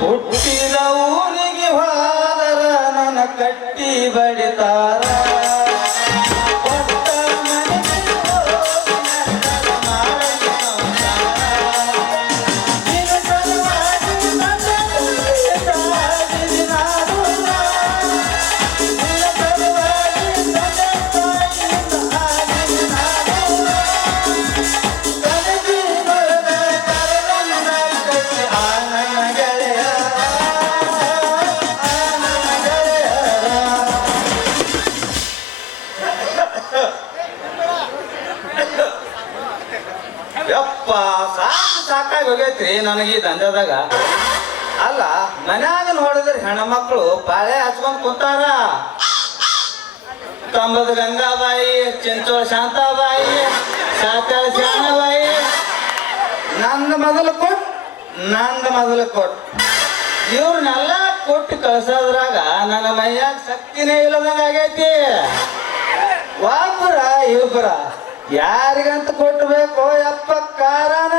ಹುಟ್ಟಿದ ಊರಿಗೆ ಹೋದರ ನನ್ನ ಕಟ್ಟಿ ಬಡಿತಾರ ಸಾಕಾಗಿ ಹೋಗೈತ್ರಿ ನನಗೆ ಈ ದಂಧದಾಗ. ಅಲ್ಲ ಮನ್ಯಾಗ ನೋಡಿದ್ರೆ ಹೆಣ್ಮಕ್ಳು ಪಾಳೆ ಹಚ್ಕೊಂಡ್ ಕುಂತಾರ. ಕಂಬದ ಗಂಗಾಬಾಯಿ, ಚಿಂಚೋಳ ಶಾಂತಾಬಾಯಿ, ಸಾತ್ಯಾಳ ಶಾಣಬಾಯಿ, ನಂದು ಮೊದಲು ಕೊಟ್ಟು ಇವ್ರನ್ನೆಲ್ಲ ಕೊಟ್ಟು ಕಳ್ಸೋದ್ರಾಗ ನನ್ನ ಮೈಯಾಗ ಶಕ್ತಿನೇ ಇಲ್ಲದಂಗ ಆಗೈತಿ. ಒಬ್ಬರ ಇಬ್ಬರ ಯಾರಿಗಂತ ಕೊಟ್ಟಬೇಕು ಯಪ್ಪ ಕಾರಣ.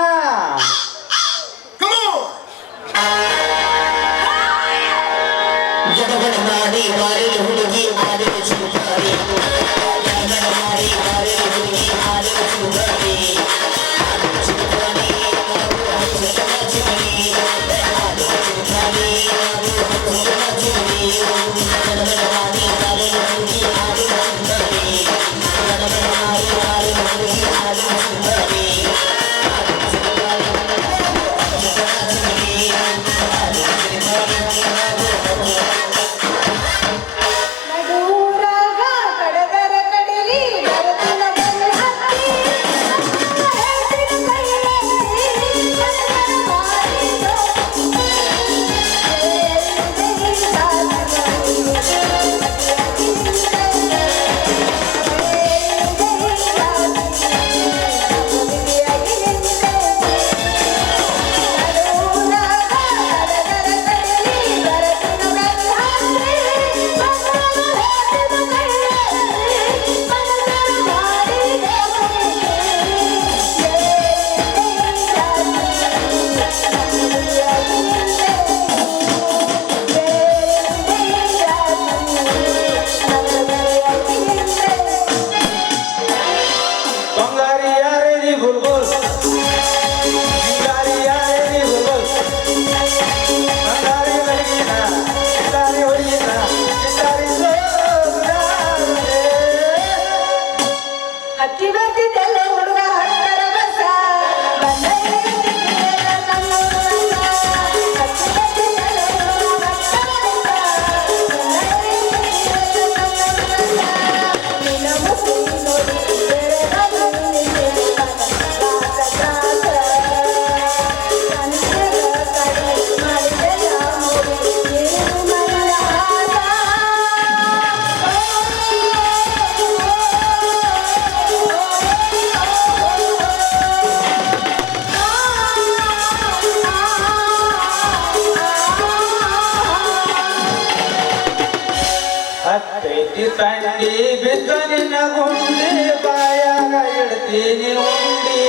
ತಂಡಿ ಬಿದ್ದ ನಿನ್ನ ಗುಂಡಿ ಬಾಯಾಗ ಇಡ್ತೀನಿ ಉಂಡಿ.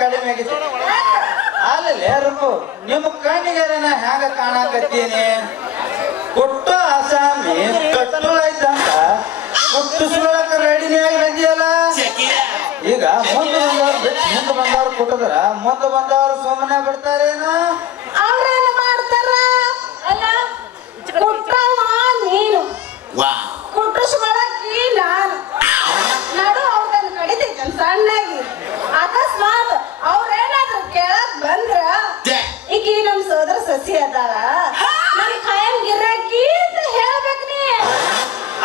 ಕಡಿಮೆ ಆಗಿತ್ತು ಅಲ್ಲೇ ರೂಪು ನಿಮ್ಮ ಕಣ್ಣಿಗೆ ಹ್ಯಾಂಗ ಕಾಣಕತ್ತೀನಿ ಕೊಟ್ಟು ಆಸಾಮಿ ಕಟ್ಟು ಐತಂತ ಕುಟ್ಟಿಸ್ಕೊಳಕ ರೆಡಿನೇ ಆಗಿ ಬಂದಿಯಲ್ಲ. ಈಗ ಮುಂದೆ ಬಂದವ್ರು ಕುಟ್ಟದ್ರ ಮುಂದೆ ಬಂದವ್ರು ಸುಮ್ಮನೆ ಬಿಡ್ತಾರೇನು? ಅವ್ರೇನು ಮಾಡ್ತಾರ? ಅಲ್ಲ ಕುಟ್ಟವ ನೀನು, ಕುಟ್ಟಿಸ್ಕೊಳಕಿ ನಾನು. ನಡು ಅವ್ರನ್ನ ಕಡಿತೈತೆ ಸಣ್ಣಾಗಿ. ಅಕಸ್ಮಾತ್ ಅವ್ರೇನಾದ್ರೂ ಕೇಳಕ್ ಬಂದ್ರ ಈಕಿ ನಮ್ ಸೋದರ ಸಸಿ ಅದಾಳ, ನನ್ ಕಾಯಂ ಗಿರಾಕಿ ಅಂತ ಹೇಳ್ಬೇಕ್ ನೀ.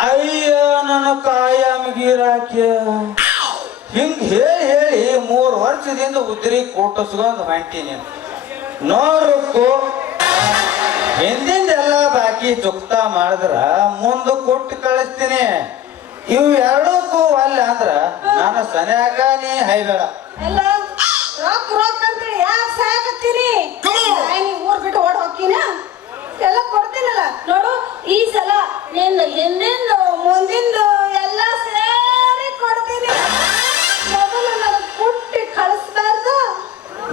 ಅಯ್ಯ ನನ್ನ ಕಾಯಂ ಗಿರಾಕಿ ಹಿಂಗ್ ಹೇಳಿ 3 ವರ್ಷದಿಂದ ಉದ್ರಿ ಕೂಟಿಸ್ಕೊಂಡ್ ಹೊಂಟೀನಿ. ನೋಡ್ರಕ್ಕೂ ಹಿಂದಿಂದೆಲ್ಲ ಬಾಕಿ ಚುಕ್ತಾ ಮಾಡಿದ್ರ ಮುಂದೆ ಕೊಟ್ಟು ಕಳಿಸ್ತೀನಿ. ಇವು ಎರಡಕ್ಕೂ ಅಲ್ಲ ಅಂದ್ರ ನಾನು ಸನ್ಯಾಕ ನೀ ಹೈಬೇಡ. ಎಲ್ಲ ರೊಕ್ಕ ರೊಕ್ಕ ಅಂತೇಳಿ ಯಾಕೆ ಸಾಕತ್ತೀನಿ? ನೀ ಊರ್ ಬಿಟ್ಟು ಓಡ್ ಹೋಗ್ತೀನ? ಎಲ್ಲ ಕೊಡ್ತೀನಲ್ಲ ನೋಡು. ಈ ಸಲ ನಿನ್ನ ಹಿಂದಿಂದು ಮುಂದಿಂದು ಎಲ್ಲ ಸೇರಿ ಕೊಡ್ತೀನಿ. ಮೊದಲು ನನಗೆ ಕುಟ್ಟಿ ಕಳಿಸ್ಬಾರ್ದು.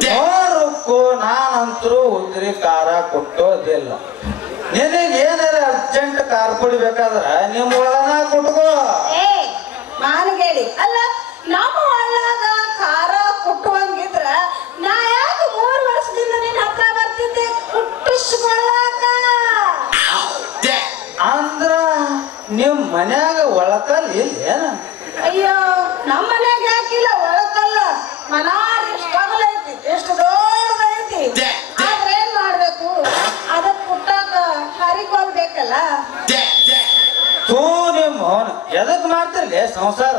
ನೋಡ್ರಕ್ಕೂ ನಾನಂತರೂ ಉದ್ರಿ ಖಾರ ಕೊಟ್ಟೋದಿಲ್ಲ. ನಿನಗೆ ಏನಾರ ಅರ್ಜೆಂಟ್ ಕಾರ್ ಕೊಡ್ಬೇಕಾದ್ರ ನಿಮ್ಮ ಒಳನ ಕೊಟ್ಕೋ. ಏ ಮಾನಗೇಡಿ ಅಲ್ಲ, ನಮ್ಮ ಒಳ್ಳಾಗ ಖಾರ ಕುಟ್ಟುವಂಗಿದ್ರ ನಾ ಯಾಕೆ 3 ವರ್ಷದಿಂದ ನಿನ್ನ ಹತ್ರ ಬರ್ತಿದ್ದೆ ಕುಟ್ಟಿಸ್ಕೊಳ್ಳಾಕ? ಅಂದ್ರ ನಿಮ್ ಮನ್ಯಾಗ ಒಳಕಲ್ ಇಲ್ಲ? ಅಯ್ಯೋ ನಮ್ಮ ಮನ್ಯಾಗ ಯಾಕಿಲ್ಲ ಒಳಕಲ್ಲ. ಮನಾರ್ ಎಷ್ಟಾಗಲ್ಲ ಐತಿ, ಎಷ್ಟು ದೊಡ್ಡದೈತಿ. ಆದ್ರೆ ಏನ್ ಮಾಡ್ಬೇಕು? ಅದಕ್ ಕುಟ್ಟಾಕ ಹರಿಕೋಲ್ ಬೇಕಲ್ಲ. ತೂ ನಿಮ್ಮ ಎದಕ್ ಮಾಡ್ತಿರ್ಲಿ ಸಂಸಾರ?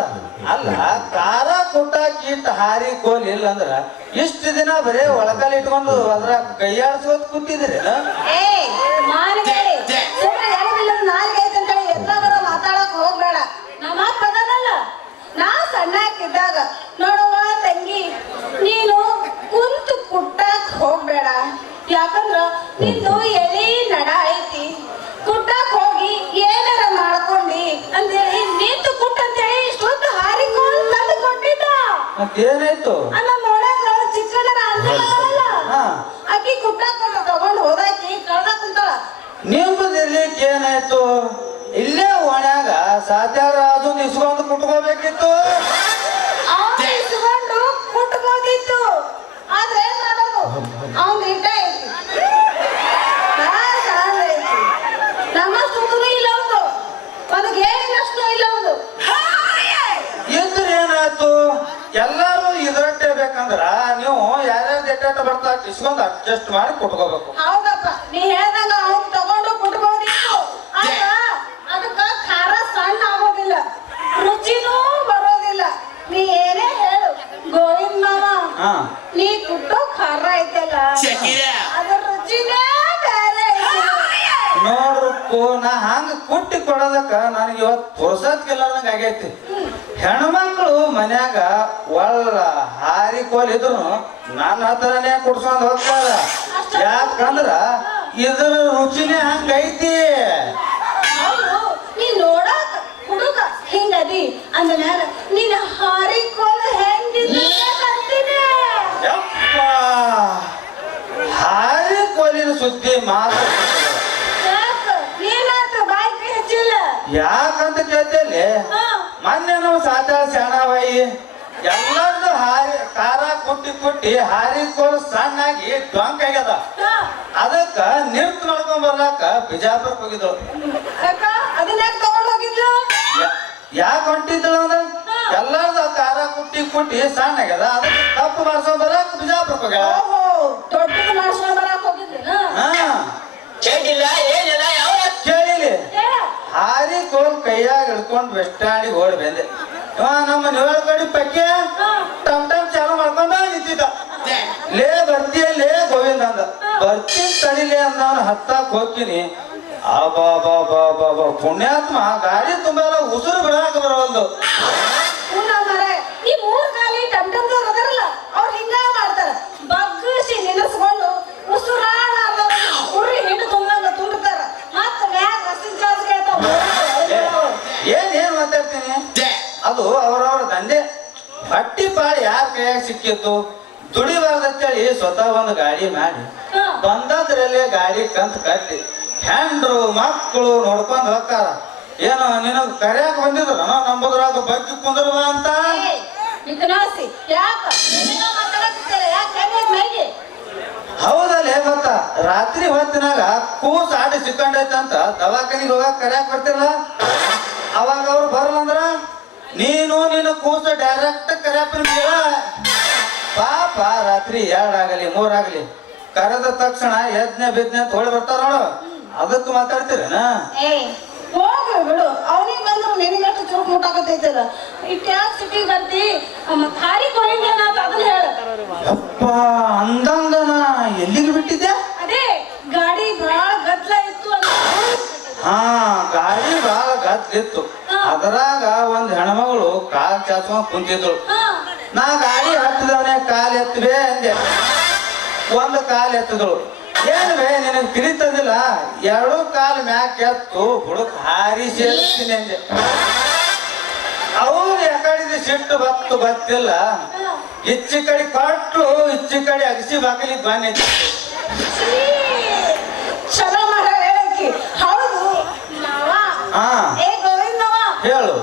ಅಲ್ಲ ಖಾರ ಕುಟ್ಟಾಕಿಟ್ಟು ಹಾರಿ ಕೋಲ್ ಇಲ್ಲ ಅಂದ್ರ ಇಷ್ಟು ದಿನ ಬರೇ ಒಳಕಲ್ ಇಟ್ಕೊಂಡು ಅದ್ರ ಕೈಯಾಡ್ಸ್ಕೋತ್ ಕೂತಿದ್ರಿ. ಏ ಮಾನಗೇಡಿ, ಸುಮ್ಮನೆ ಎಡವಿಲ್ಲದ ನಾಲ್ಗೆ ಐತೆ ಅಂತ ಹೇಳಿ ಎತ್ತಾಗರ ಮಾತಾಡಕ್ ಹೋಗ್ಬೇಡ. ನಮ್ಮ ಅಪ್ಪ ಅದನಲ್ಲ, ನಾ ಸಣ್ಣಕ್ಕಿದ್ದಾಗ ನೋಡುವ ತಂಗಿ, ನೀನು ಕುಂತು ಕುಟ್ಟಾಕ್ ಹೋಗ್ಬೇಡ. ಯಾಕಂದ್ರ ನಿಂದು ಎಳಿ ನಡ ಐತಿ. ಕುಟ್ಟಾಕ್ ಹೋಗಿ ಏನಾರ ಮಾಡ್ಕೊಂಡಿ ಅಂತೇಳಿ ನಿಂತು ಕುಟ್ಟ ಅಂತೇಳಿ ಇಷ್ಟೊಂದು ಹಾರಿಕೊಂಡು ತಂದು ಕೊಟ್ಟಿದ್ದ. ಮತ್ತೇನಾಯ್ತು? ನಮ್ಮ ಒಳಗ ಚಿಕ್ಕಣ್ಣರ ಅಲ್ಲ, ಆಕಿ ಕುಟ್ಟಾಕ್ ತಗೊಂಡ್ ಹೋದಾಕಿ ಕಳ್ದ ಕುಂತಾಳ. ನಿಮ್ಮದಿರ್ಲಿಕ್ಕೆ ಏನಾಯ್ತು? ಇಲ್ಲೇ ಒಣ್ಯಾಗ ಸಾತ್ಯಾರ ಅದನ್ನ ಇಸ್ಕೊಂಡು ಕುಟ್ಕೋಬೇಕಿತ್ತು. ಅವ್ನು ಇಸ್ಕೊಂಡು ಕುಟ್ಬೋದಿತ್ತು. ಆದ್ರೆ ಏನ್ ಮಾಡೋದು? ಅವ್ನ್ ಇಟ್ಟ ಐತಿ, ಐತಿ. ನಮ್ಮಷ್ಟು ಉದುರು ಇಲ್ಲ ಅವ್ನು, ಅವನಿಗೆ ಏನಿನಷ್ಟು ಇಲ್ಲ ಅವನು. ಇದ್ರ ಏನಾಯ್ತು? ಎಲ್ಲಾರು ಇದ್ರಟ್ಟೆ ಬೇಕಂದ್ರ ನೀವು ಯಾರ್ಯಾರು ಎಟ್ಟ ಬರ್ತಾ ಇಸ್ಕೊಂಡ್ ಅಡ್ಜಸ್ಟ್ ಮಾಡಿ ಕುಟ್ಕೋಬೇಕು. ಹೌದಪ್ಪ, ನೀ ಹೇಳ್ದಂಗ ಅವ್ನು ತಗೊಂಡು ಕುಟ್ಬೋದಿತ್ತು. ಆಗ ಅದಕ್ಕ ಖಾರ ಸಣ್ಣ ಆಗೋದಿಲ್ಲ, ರುಚಿನೂ ಬರೋದಿಲ್ಲ. ನೀ ಏನೇ ಹೇಳು ಗೋವಿಂದ ಮಾವ, ನೀ ಕುಟ್ಟೋ ಖಾರ ಐತಲ್ಲ ಅದ್ರ ರುಚಿನೇ ಬೇರೆ ಐತಿ. ನೋಡ್ರಕ್ಕೂ ನಾ ಹಂಗ ಕುಟ್ಟಿ ಕೊಡೋದಕ್ಕ ನನಗೆ ಇವತ್ತು ಪುರ್ಸತ್ ಗೆಲ್ಲದಂಗ ಆಗೈತಿ. ಹೆಣ್ಮಕ್ಳು ಮನ್ಯಾಗ ಒಳ್ಳ ಹಾರಿ ಕೋಲ್ ಇದ್ರು ನನ್ನ ಹತ್ರನೇ ಕುಡ್ಸ್ಕೊಂಡ್ ಹೋಗ್ತಾರ. ಯಾಕಂದ್ರ ಇದ್ರ ರುಚಿನೇ ಹಂಗೈತಿ. ಹೌದು, ನೀ ನೋಡಾಕ ಹುಡುಗ ಹಿಂಗದಿ ಅಂದಮ್ಯಾಲ ನಿನ್ನ ಹಾರಿಕೋಲ ಹೆಂಗಿದ್ರೆ ಅಂತೀನಿ. ಯಪ್ಪ ಹಾರಿ ಕೋಲಿನ ಸುದ್ದಿ ಮಾತು ಏನಾಯ್ತು? ಬಾಯಿ ಕೈ ಹಚ್ಚಿಲ್ಲ ಯಾಕಂತ ಕೇಳ್ತೇಲಿ. ಮೊನ್ನೆ ನಾವು ಸಾತಾಳ ಶಾಣಾಬಾಯಿ ಎಲ್ಲರದು ಹಾರಿ ಖಾರ ಕುಟ್ಟಿ ಹಾರಿ ಕೋಲ್ ಸಣ್ಣಾಗಿ ಡೊಂಕ್ ಆಗ್ಯದ. ಅದಕ್ಕ ನಿರ್ತ್ ಮಾಡ್ಕೊಂಡ್ ಬರ್ಲಾಕ ಬಿಜಾಪುರಕ್ಕೆ ಹೋಗಿದ್ಳು. ಅದನ್ನ ತಗೊಂಡ್ ಹೋಗಿದ್ಲು. ಯಾಕೆ ಹೊಂಟಿದ್ದಳು ಅಂದ್ರ ಎಲ್ಲಾರ್ದು ಖಾರ ಕುಟ್ಟಿ ಸಣ್ಣ ಆಗ್ಯದ. ಅದಕ್ಕೆ ತಪ್ಪು ಮಾಡ್ಕೊಂಡ್ ಬರಾಕ ಬಿಜಾಪುರಕ್ಕೆ ಹೋಗ್ಯಾಳ. ದೊಡ್ಡದು ಮಾಡ್ಸ್ಕೊಂಡ್ ಬರಾಕ್ ಹೋಗಿದ್ಲೇನ? ಕೇಳಿಲಿ ಹಾರಿ ಕೋಲ್ ಕೈಯಾಗ ಹಿಡ್ಕೊಂಡು ಬಸ್ ಸ್ಟ್ಯಾಂಡಿಗೆ ಓಡಿ ಬಂದೆ. ನಮ್ಮ ನಿವಾಳ ಕಡೆ ಪಕ್ಕೆ ಟಮ್ ಚಾಲು ಮಾಡ್ಕೊಂಡ ನಿಂತಿದ್ದ. ಲೇ ಬರ್ತೀಯ ಲೇ ಗೋವಿಂದ ಅಂದ. ಬರ್ತೀನಿ ತಡಿಲೇ ಅಂದ. ಅವ್ನು ಹತ್ತಾಕ್ ಹೋಗ್ತೀನಿ. ಅಬಾ ಪುಣ್ಯಾತ್ಮ ಗಾಡಿ ತುಂಬಾ ಉಸಿರು ಬಿಡಾಕ ಬರೋದು. ಈ 3 ಗಾಲಿ ಟಮ್ ಅದರಲ್ಲ, ಅವ್ರು ಹಿಂಗ ಮಾಡ್ತಾರ. ಬಗ್ಗಿಸಿ ನಿಲ್ಲಿಸ್ಕೊಂಡು ಉಸುರಾಡ ಉರಿ ಹಿಂಡು ತುಂಬಂಗ ತುಂಬ್ತಾರ. ಮತ್ತ ಮ್ಯಾಗ ಹಸಿನ ಚಾರ್ಜ್ಗೆ ಏನ್ ಮಾತಾಡ್ತೀನಿ? ಅದು ಅವ್ರವ್ರ ದಂಧೆ. ಹಟ್ಟಿ ಪಾಡಿ ಯಾರ ಕೈಯಾಗ ಸಿಕ್ಕಿತ್ತು ದುಡಿಬಾರ್ದಂತೇಳಿ ಸ್ವತಃ ಒಂದು ಗಾಡಿ ಮಾಡಿ ಬಂದದ್ರಲ್ಲೇ ಗಾಡಿ ಕಂತ ಕಟ್ಟಿ ಹೆಂಡ್ರು ಮಕ್ಕಳು ನೋಡ್ಕೊಂಡು ಹೋಗ್ತಾರ. ಏನು ನಿನಗ್ ಕರ್ಯಾಕ ಬಂದಿದ್ರ ನಂಬುದ್ರಾಗ ಬಗ್ಗೆ ಕುಂದ್ರವ ಅಂತ ಮಿಥುನಾಸಿ ಯಾಕ ಏನೇನೋ ಮಾತಾಡಕತ್ತೀರ ಯಾಕೆ ಹೆಂಗ್ ಮೈಗೆ ಹೌದಲ್ಲೇ ಮತ್ತ ರಾತ್ರಿ ಹೊತ್ತಿನಾಗ ಕೂಸ್ ಆಡಿ ಸಿಕ್ಕಂಡೈತೆ ಅಂತ ದವಾಖಾನಿಗೆ ಹೋಗಾಕ ಕರ್ಯಾಕ ಬರ್ತಿರಲ್ಲ ಅವಾಗ ಅವ್ರು ಬರಲ್ಲ ಅಂದ್ರ ನೀನು ನಿನ್ನ ಕೂಸ ಡೈರೆಕ್ಟ್ ಕರ್ಯಾಪನ ಪಾಪ ರಾತ್ರಿ 2 ಆಗಲಿ 3 ಆಗಲಿ ಕರೆದ ತಕ್ಷಣ ಯಜ್ಞ ಬಿದ್ನೆ ಅಂತ ಹೊಳಿ ಬರ್ತಾರ ನೋಡು ಅದಕ್ಕೆ ಮಾತಾಡ್ತೀರೇನ ಏ ಹೋಗಿ ಬಿಡು ಅವನಿಗೆ ಬಂದ್ರು ನಿನಗಷ್ಟು ಚುರುಕು ಮುಟ್ಟಾಕತ್ತೈತಲ್ಲ ಇಟ್ಯಾಕ್ ಸಿಟಿಗೆ ಬರ್ತಿ ಮತ್ ಹಾರಿ ಕೊನೆಗೆ ಏನಾತ ಅದನ್ನ ಹೇಳ ಅಪ್ಪ ಅಂದಂಗನ ಎಲ್ಲಿಗೆ ಬಿಟ್ಟಿದ್ದೆ ಅದೇ ಗಾಡಿ ಬಹಳ ಗದ್ಲ ಇತ್ತು ಅಂತ ಹಾ ಗಾಡಿ ಬಾಳ ಗದ್ಲಿತ್ತು ಅದರಾಗ ಒಂದ್ ಹೆಣ್ಮಗಳು ಕಾಲ್ ಚಾಚ್ಕೊಂಡ್ ಕುಂತಿದ್ಳು ನಾ ಗಾಡಿ ಹತ್ತಿದವನೇ ಕಾಲ್ ಎತ್ತಬೇ ಅಂದೆ ಒಂದು ಕಾಲ್ ಎತ್ತದಳು ಏನ್ವೇ ನಿನಗೆ ತಿಳಿತದಿಲ್ಲ 2 ಕಾಲ್ ಮ್ಯಾಕ್ ಎತ್ತು ಹುಡುಕ್ ಹಾರಿಸಿ ಎತ್ತೀನಿ ಅಂದೆ ಅವ್ರು ಯಾಕಡಿದ ಸಿಟ್ಟು ಬತ್ತಿಲ್ಲ ಇಚ್ಚಿ ಕಡೆ ಕಟ್ಟು ಇಚ್ಚಿ ಕಡೆ ಅಗಸಿ ಬಾಕಲಿ ಬಾನೆ ಚಲೋ ಮಾಡ ಹೇಳಕ್ಕಿ ಹೌದು ನಾವ ಹಾ ಏ ಗೋವಿಂದವ ಹೇಳು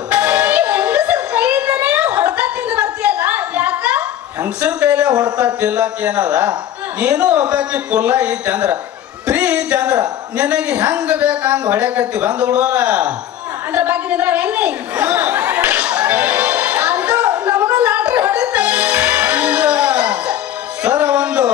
ಹೆಂಗಸರ ಕೈಯಿಂದನೇ ಹೊಡೆದ ತಿಂದು ಬರ್ತೀಯಲ್ಲ ಯಾಕ ಹೆಂಗಸರ ಕೈಲೇ ಹೊಡ್ತಾ ತಿಲ್ಲಕ್ ಏನದ ನೀನು ಒಬ್ಬಾಕಿ ಕುಲ್ಲ ಇದ್ದಂದ್ರ ಫ್ರೀ ಇದ್ದಂದ್ರ ನಿನಗೆ ಹೆಂಗ ಬೇಕ ಹಂಗ ಹೊಡ್ಯಾಕತ್ತಿ ಬಂದು ಬಿಡುವಲ್ಲ ಅಂದ್ರ ಬಾಕಿ ನಿಂದ್ರ ಎಣ್ಣೆ ಅಂತೂ ನಮಗ ಲಾಟ್ರಿ ಹೊಡೆದ ಸರ ಒಂದು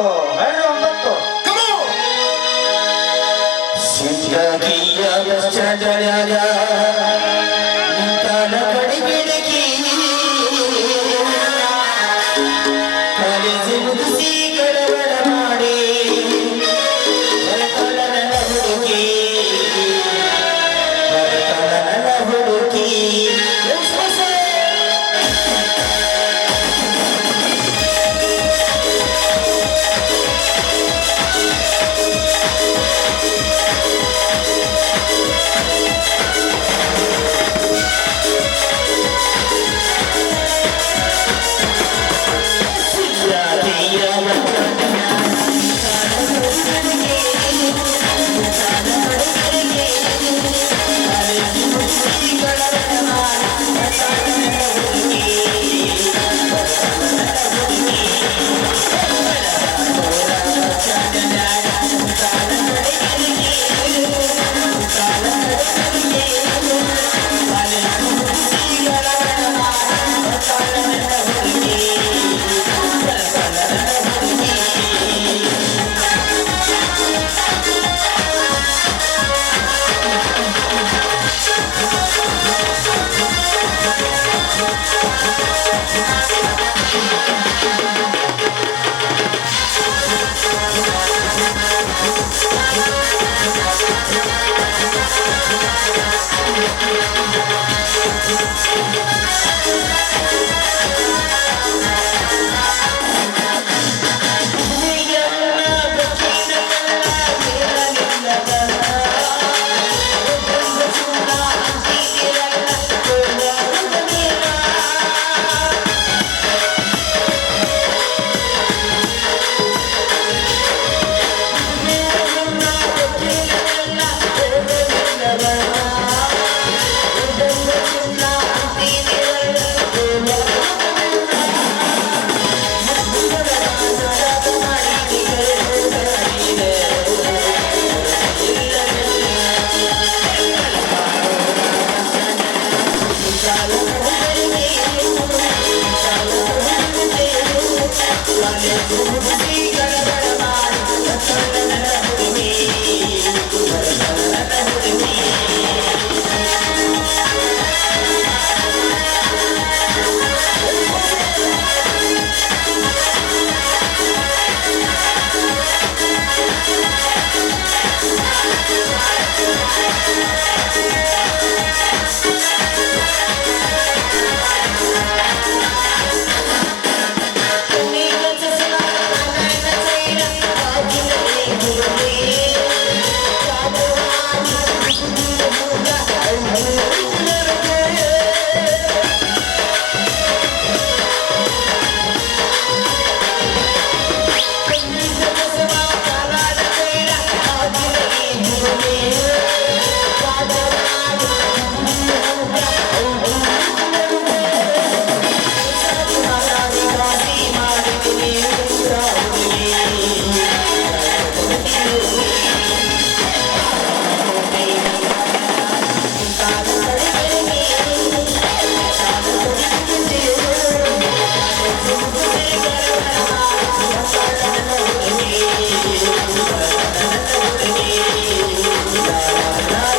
เ ನಾ